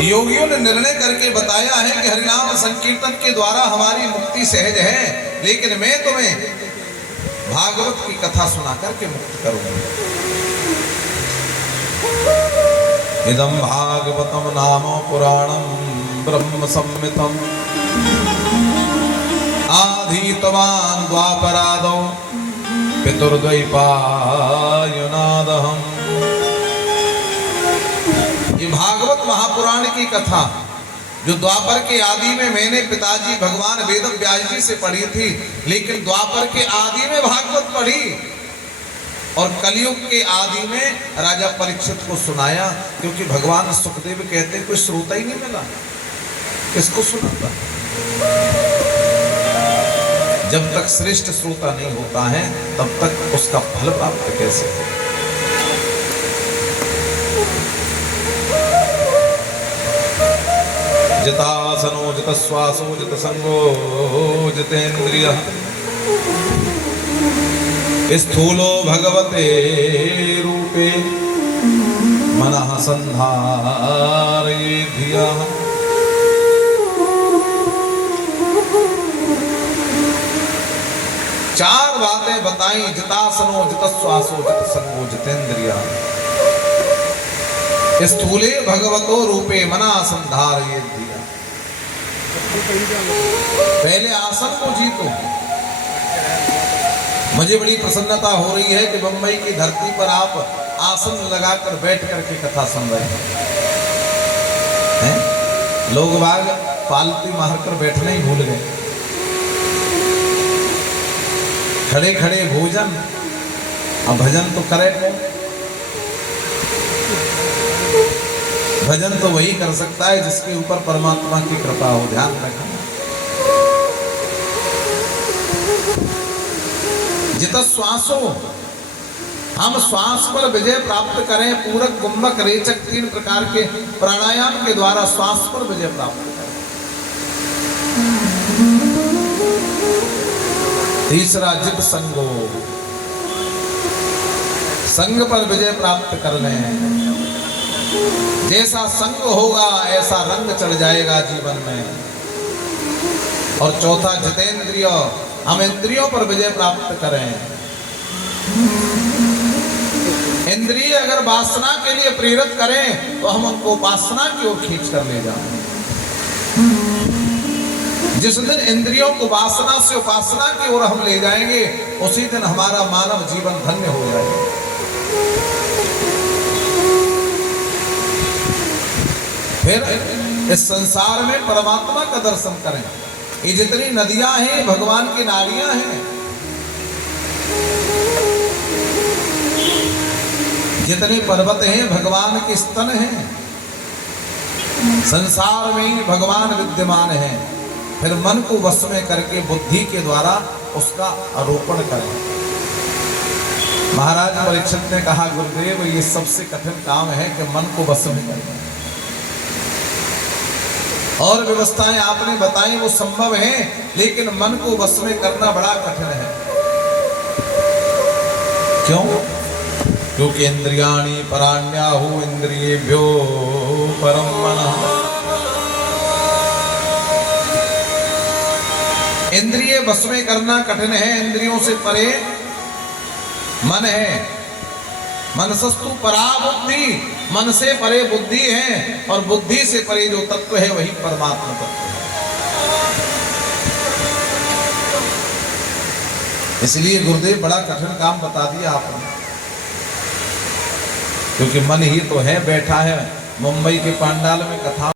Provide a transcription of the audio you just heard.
योगियों ने निर्णय करके बताया है कि हरिनाम संकीर्तन के द्वारा हमारी मुक्ति सहज है, लेकिन मैं तुम्हें भागवत की कथा सुना करके मुक्त करूंगा। इदं भागवतम नाम पुराणम ब्रह्म संहितम आधीतवान् द्वापरादौ पितुर्द्वैपायनादहम्। ये भागवत महापुराण की कथा जो द्वापर के आदि में मैंने पिताजी भगवान वेद व्यास जी से पढ़ी थी, लेकिन द्वापर के आदि में भागवत पढ़ी और कलयुग के आदि में राजा परीक्षित को सुनाया, क्योंकि भगवान सुखदेव कहते कोई श्रोता ही नहीं मिला, किसको सुनाता। जब तक श्रेष्ठ श्रोता नहीं होता है तब तक उसका फल प्राप्त कैसे हो। जितासनो जितश्वासो जितसंगो जितेन्द्रियः स्थूलो भगवते रूपे मनः संधारयेत् धियः। चार बातें बताई, जितासनो जितश्वासो जितसंगो जितेन्द्रियः स्थूले भगवतो रूपे मना संधारयेत् धियः। पहले आसन को जीतो। मुझे बड़ी प्रसन्नता हो रही है कि बंबई की धरती पर आप आसन लगाकर बैठ करके कथा सुन रहे हैं। लोग बाग पालती मारकर बैठना ही भूल गए। खड़े खड़े भोजन, अब भजन तो करे कौन? भजन तो वही कर सकता है जिसके ऊपर परमात्मा की कृपा हो। ध्यान रखना। जितश्वासो, हम श्वास पर विजय प्राप्त करें। पूरक, कुंभक, रेचक, तीन प्रकार के प्राणायाम के द्वारा श्वास पर विजय प्राप्त करें। तीसरा जित संगो, संग पर विजय प्राप्त कर लें। जैसा संग होगा ऐसा रंग चढ़ जाएगा जीवन में। और चौथा जितेंद्रिय, हम इंद्रियों पर विजय प्राप्त करें। इंद्रिय अगर वासना के लिए प्रेरित करें तो हम उनको उपासना की ओर खींच कर ले जाएं। जिस दिन इंद्रियों को वासना से उपासना की ओर हम ले जाएंगे, उसी दिन हमारा मानव जीवन धन्य हो जाएगा। फिर इस संसार में परमात्मा का दर्शन करें। ये जितनी नदियां हैं भगवान की नालियां हैं। जितने पर्वत हैं भगवान के स्तन हैं। संसार में ही भगवान विद्यमान है। फिर मन को वश में करके बुद्धि के द्वारा उसका आरोपण करें। महाराज परीक्षित ने कहा, गुरुदेव ये सबसे कठिन काम है कि मन को वश में करना। और व्यवस्थाएं आपने बताई वो संभव है, लेकिन मन को वश में करना बड़ा कठिन है। क्यों? क्योंकि इंद्रियाणि पराण्याहु इंद्रियेभ्यो परम मनः। इंद्रिय वश में करना कठिन है। इंद्रियों से परे मन है। मनसस्तु परा बुद्धि, मन से परे बुद्धि है। और बुद्धि से परे जो तत्व है वही परमात्मा तत्व है। इसलिए गुरुदेव बड़ा कठिन काम बता दिया आपने, क्योंकि मन ही तो है बैठा है मुंबई के पंडाल में कथा